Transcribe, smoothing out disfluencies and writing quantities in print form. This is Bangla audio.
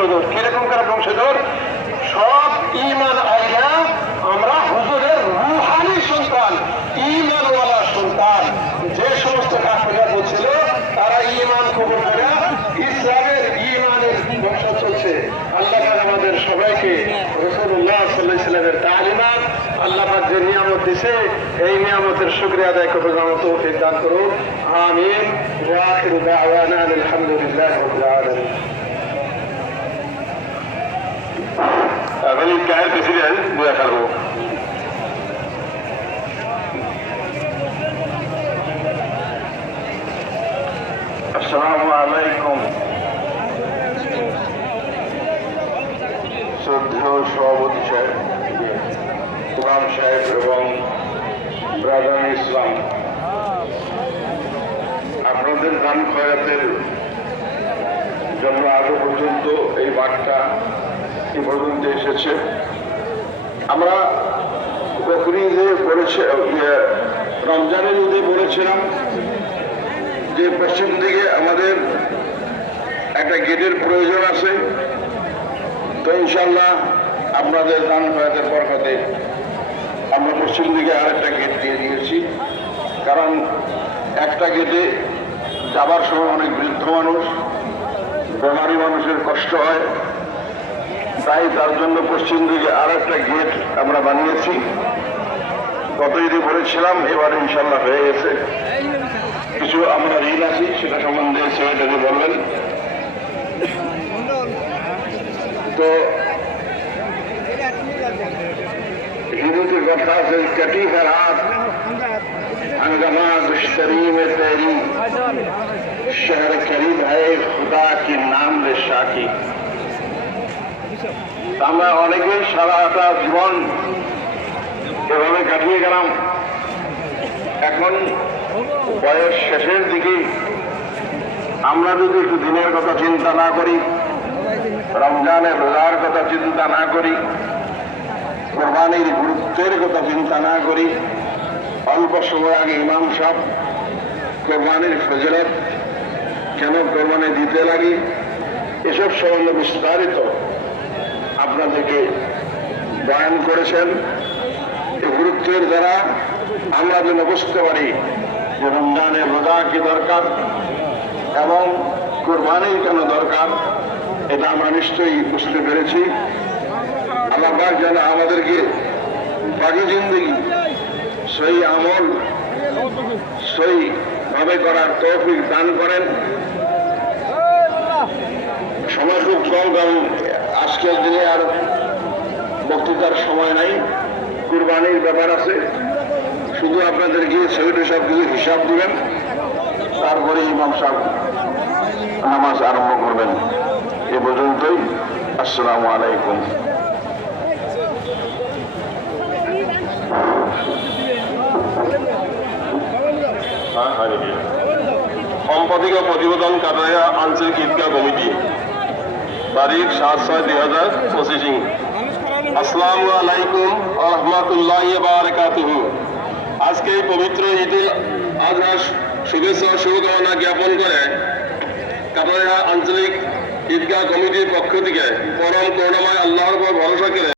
বংশধর। কিরকমকার বংশধর? সব ঈমান আইয়া আমরা হুজুরের রূহানি সন্তান, ঈমানওয়ালা সন্তান। যে সমস্ত কাফেররা বলছিল তারা ঈমান কবুল করে ইসলামের ঈমানের বংশ চলছে। আল্লাহ পাক আমাদের সবাইকে রাসূলুল্লাহ সাল্লাল্লাহু আলাইহি ওয়াসাল্লামের তালিমাত, আল্লাহ পাক যে নিয়ামত দিয়েছে এই নিয়ামতের শুকরিয়া আদায় করার জন্য তৌফিক দান করুন। আমিন। ওয়া আখিরু দাওয়ানা আলহামদুলিল্লাহি রাব্বিল আলামিন। Avenue Caer President, Buya Karbo. Assalamu alaikum. শ্রদ্ধেয় সভাপতি সাহেব, ইমাম সাহেব এবং ব্রাদার ইসলাম, আপনাদের দান খয়রাতের জন্য আজও পর্যন্ত এই বার্তা এই পর্যন্ত এসেছে। আমরা বকরিদে বলেছে, রমজানের ঈদে বলেছিলাম যে পশ্চিম দিকে আমাদের একটা গেটের প্রয়োজন আছে। তো ইনশাল্লাহ আপনাদের দান খয়রাতের বরকতে আমরা পশ্চিম দিকে আরেকটা গেট দিয়ে দিয়েছি। কারণ একটা গেটে যাবার সময় অনেক বৃদ্ধ মানুষ, বেমারি মানুষের কষ্ট হয়, তাই তার জন্য পশ্চিম দিকে আর একটা গেট আমরা বানিয়েছি। গত ঈদে বলেছিলাম, এবার ইনশাল্লাহ হয়ে গেছে। কিছু আমরা ঋণ আছি, সেটা সম্বন্ধে সেক্রেটারি বলবেন। তো হিন্দুতে কথা আছে, কটি রাত हंगामा दुश्तरी में तेरी शहर करीब है खुदा की नाम ले शाकी। আমরা অনেকেই সারাটা জীবন এভাবে কাটিয়ে গেলাম। এখন বয়স শেষের দিকে আমরা যদি একটু দিনের কথা চিন্তা না করি, রমজানের রোজার কথা চিন্তা না করি, কোরবানির গুরুত্বের কথা চিন্তা না করি, অল্প সময় আগে ইমাম সাহেব কোরবানির ফজিলত কেন কোরবানি দিতে লাগে এসব সম্বন্ধে বিস্তারিত আপনাদেরকে বয়ান করেছেন। এই গুরুত্বের দ্বারা আমরা যেন বুঝতে পারি যে রমজানের রোজা কি দরকার এবং কোরবানির কেন দরকার, এটা আমরা নিশ্চয়ই বুঝতে পেরেছি। আল্লাহ পাক যেন আমাদেরকে বাকি জিন্দগি সহি আমল সহি ভাবে করার তৌফিক দান করেন। সময় খুব কম, কারণ আজকের দিনে আর বক্তৃতার সময় নাই। কুরবানির ব্যাপার আছে, শুধু আপনাদের গিয়ে সেগুলো সব কিছু হিসাব দিবেন, তারপরে ইমাম সাহেব নামাজ আরম্ভ করবেন। এ পর্যন্তই। আসসালামু আলাইকুম। সম্পাদিক ও প্রতিবেদন কাটারিয়া আঞ্চলিক ঈদগাহ কমিটি, তারিখ 7/6/2025। আসসালামু আলাইকুম ওয়া রাহমাতুল্লাহি ওয়া বারাকাতুহু। আজকে এই পবিত্র ঈদুল আজহা শুভেচ্ছা ও শুভকামনা জ্ঞাপন করে কাটারিয়া আঞ্চলিক ঈদগাহ কমিটির পক্ষ থেকে পরম করুণাময় আল্লাহর উপর ভরসা করে